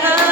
안녕.